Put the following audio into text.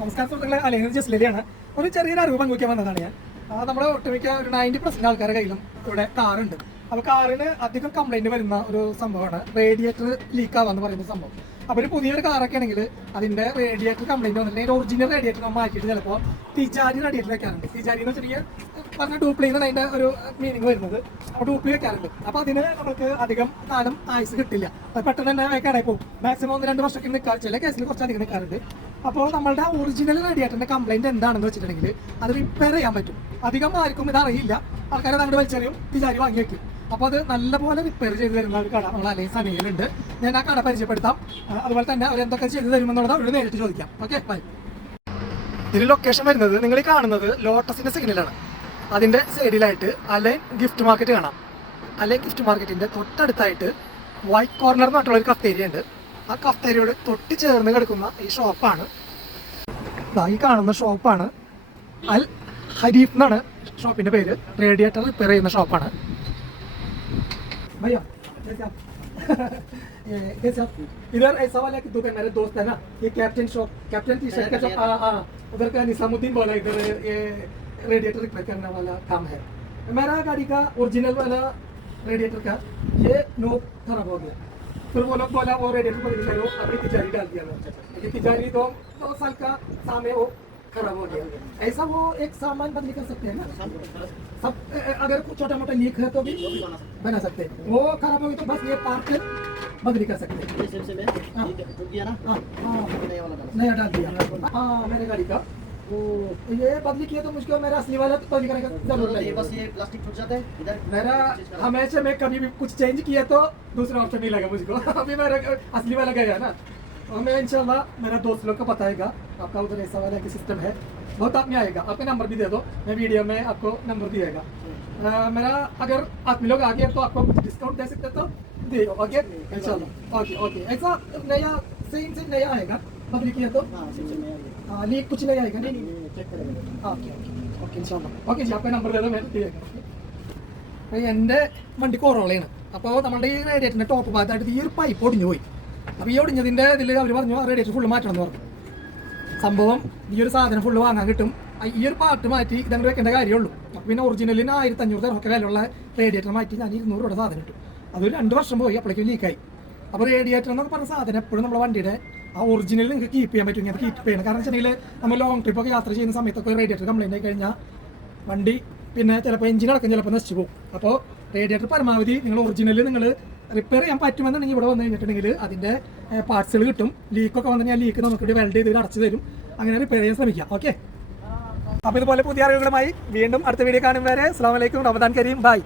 നമസ്കാരം സുഹൃത്തുക്കളെ, അല്ലെങ്കിൽ ജസ്ലിയാണ്. ഒരു ചെറിയൊരു അറിവ് പങ്കുവയ്ക്കാൻ വന്നതാണ് ഞാൻ. നമ്മുടെ ഒട്ടുമിക്ക ഒരു 90% ആൾക്കാരുടെ കയ്യിലും ഇവിടെ കാറുണ്ട്. അപ്പോൾ കാറിന് അധികം കംപ്ലൈന്റ് വരുന്ന ഒരു സംഭവമാണ് റേഡിയേറ്റർ ലീക്ക് ആവാന്ന് പറയുന്ന സംഭവം. അപ്പോൾ ഒരു പുതിയൊരു കാറൊക്കെ ആണെങ്കിൽ അതിന്റെ റേഡിയേറ്റർ കംപ്ലൈന്റ് വന്നിട്ടുണ്ടെങ്കിൽ ഒറിജിനൽ റേഡിയേറ്റർ നമ്മൾ മാറ്റിയിട്ട് ചിലപ്പോൾ തിജാരി റേഡിയേറ്റർ വെക്കാറുണ്ട്. തിജാരി എന്ന് വെച്ചിട്ടുണ്ടെങ്കിൽ പറഞ്ഞ ഡ്യൂപ്ലി എന്നാണ് അതിന്റെ ഒരു മീനിങ് വരുന്നത്. അപ്പോൾ ഡ്യൂപ്ലി വെക്കാറുണ്ട്. അപ്പോൾ അതിന് നമുക്ക് അധികം കാലം ആയുസ് കിട്ടില്ല. അത് പെട്ടെന്ന് തന്നെ വെക്കാനായി പോകും. മാക്സിമം 1-2 വർഷമൊക്കെ നിൽക്കാം. ചില കേസിൽ കുറച്ചധികം നിൽക്കാറുണ്ട്. അപ്പോൾ നമ്മളുടെ ഒറിജിനൽ റേഡിയേറ്ററിന്റെ കംപ്ലൈന്റ് എന്താണെന്ന് വെച്ചിട്ടുണ്ടെങ്കിൽ അത് റിപ്പയർ ചെയ്യാൻ പറ്റും. അധികം ആർക്കും ഇത് അറിയില്ല. ആൾക്കാരെ അങ്ങോട്ട് വലിച്ചെറിയും, തിജാരി വാങ്ങി വെക്കും. അപ്പോൾ അത് നല്ലപോലെ റിപ്പയർ ചെയ്ത് തരുന്ന ഒരു കട നമ്മൾ അല്ലെങ്കിൽ സനയിലുണ്ട്. ഞാൻ ആ കട പരിചയപ്പെടുത്താം. അതുപോലെ തന്നെ അവരെന്തൊക്കെ ചെയ്ത് തരുമെന്നുള്ളത് അവർ നേരിട്ട് ചോദിക്കാം. Okay, by. ഇതിൽ ലൊക്കേഷൻ വരുന്നത് നിങ്ങൾ ഈ കാണുന്നത് ലോട്ടസിന്റെ സിഗ്നലാണ്. അതിന്റെ സൈഡിലായിട്ട് അലൈൻ ഗിഫ്റ്റ് മാർക്കറ്റ് കാണാം. അലൈൻ ഗിഫ്റ്റ് മാർക്കറ്റിന്റെ തൊട്ടടുത്തായിട്ട് വൈറ്റ് കോർണർ എന്ന് ഒരു കഫ്തേരിയ ഉണ്ട്. ആ കഫ്തേരിയോട് തൊട്ട് ചേർന്ന് കിടക്കുന്ന ഈ ഷോപ്പാണ്. ഈ കാണുന്ന ഷോപ്പാണ് അൽ ഹരീഫ് എന്നാണ് ഷോപ്പിന്റെ പേര്. റേഡിയേറ്റർ റിപ്പയർ ചെയ്യുന്ന ഷോപ്പാണ്. भैया कैसे आप इधर ऐसा वाला कि दुकान मेरे दोस्त है ना, ये captain shop, captain T shirt का शॉप, उधर का निसामुद्दीन बोला इधर ये रेडिएटर रिपेयर करने वाला काम है. मेरा गाड़ी का ओरिजिनल वाला रेडिएटर का ये नोब खराब हो गया. फिर वो लोग बोला वो रेडिएटर बदल करो, अभी तिजारी डाल दिया मैंने. ये तिजारी 2 साल का सामने वो खराब हो गया. ऐसा वो एक सामान बदली कर सकते हैं ना, सब अगर कुछ छोटा मोटा लीक है तो भी बना सकते हैं. वो खराब हो गया तो बस ये पार्ट बदली कर सकते हैं. नया डाल दिया. हाँ, मेरे गाड़ी का ये बदली किया तो मुझको मेरा असली वाला बदली करने का जरूरत है. बस ये प्लास्टिक टूट जाता है इधर. मेरा हमेशा मैं कभी भी कुछ चेंज किया तो दूसरा ऑप्शन नहीं लगा मुझको. अभी मेरा असली वाला गया ना. हमें इंशाल्लाह मेरा दोस्त लोग को बताएगा आपका उधर ऐसा वाला की सिस्टम है. बहुत आदमी आएगा, आपका नंबर भी दे दो, मैं वीडियो में आपको नंबर दिएगा. मेरा अगर आदमी लोग आ गए तो आपको कुछ डिस्काउंट दे सकते तो दे दो. ओके इंशाल्लाह. Okay okay. ऐसा नया सेम से नया आएगा बदली किया तो लीक कुछ नहीं आएगा. नहीं चेक करेंगे. ओके ओके ओके इंशाल्लाह. ओके जी, आपका नंबर दे दो, मैं दिएगा. എൻ്റെ വണ്ടി കൊറോളയാണ്. അപ്പോൾ നമ്മുടെ ഈ റേഡിയേറ്ററിൻ്റെ ടോപ്പ് ഭാഗത്തായിട്ട് ഈ ഒരു പൈപ്പ് ഒടിഞ്ഞു പോയി. അപ്പോൾ ഈ ഒടിഞ്ഞതിൻ്റെ ഇതിൽ അവർ പറഞ്ഞു റേഡിയേറ്റർ ഫുള്ള് മാറ്റണം എന്ന് പറഞ്ഞു. സംഭവം ഈ ഒരു സാധനം ഫുള്ള് വാങ്ങാൻ കിട്ടും. ഈ ഒരു പാർട്ട് മാറ്റി ഇതങ്ങോട്ട് വെക്കേണ്ട കാര്യമുള്ളൂ. അപ്പോൾ പിന്നെ ഒറിജിനലിന് 1500 ഒക്കെ വിലയുള്ള റേഡിയേറ്റർ മാറ്റി ഞാൻ 200 രൂപയുടെ സാധനം ഇട്ടു. അതൊരു 2 വർഷം പോയി, അപ്പോഴേക്കും ലീക്കായി. അപ്പോൾ റേഡിയേറ്റർ എന്നൊക്കെ പറഞ്ഞ സാധനം എപ്പോഴും നമ്മുടെ വണ്ടിയുടെ ആ ഒറിജിനൽ നിങ്ങൾക്ക് കീപ്പ് ചെയ്യാൻ പറ്റും. അത് കീപ്പ് ചെയ്യണം. കാരണം വെച്ചിട്ടുണ്ടെങ്കിൽ നമ്മൾ ലോങ് ട്രിപ്പൊക്കെ യാത്ര ചെയ്യുന്ന സമയത്തൊക്കെ റേഡിയേറ്റർ കംപ്ലൈൻ്റ് ആയി കഴിഞ്ഞാൽ വണ്ടി പിന്നെ ചിലപ്പോൾ എഞ്ചിൻ അടക്കം ചിലപ്പോൾ നശിച്ചു പോകും. അപ്പോൾ റേഡിയേറ്റർ പരമാവധി നിങ്ങൾ ഒറിജിനൽ നിങ്ങൾ റിപ്പയർ ചെയ്യാൻ പറ്റുമെന്നുണ്ടെങ്കിൽ ഇവിടെ വന്നു കഴിഞ്ഞിട്ടുണ്ടെങ്കിൽ അതിൻ്റെ പാർട്സുകൾ കിട്ടും. ലീക്കൊക്കെ വന്നു ആ ലീക്ക് നമുക്ക് വെൽഡ് ചെയ്ത് അടച്ചു തരും. അങ്ങനെ റിപ്പയർ ചെയ്യാൻ ശ്രമിക്കാം. ഓക്കെ, അപ്പോൾ ഇതുപോലെ പുതിയ അറിവുകളുമായി വീണ്ടും അടുത്ത വീഡിയോ കാണും വരെ അസ്സലാമു അലൈക്കും. റമദാൻ കരീം. ബൈ.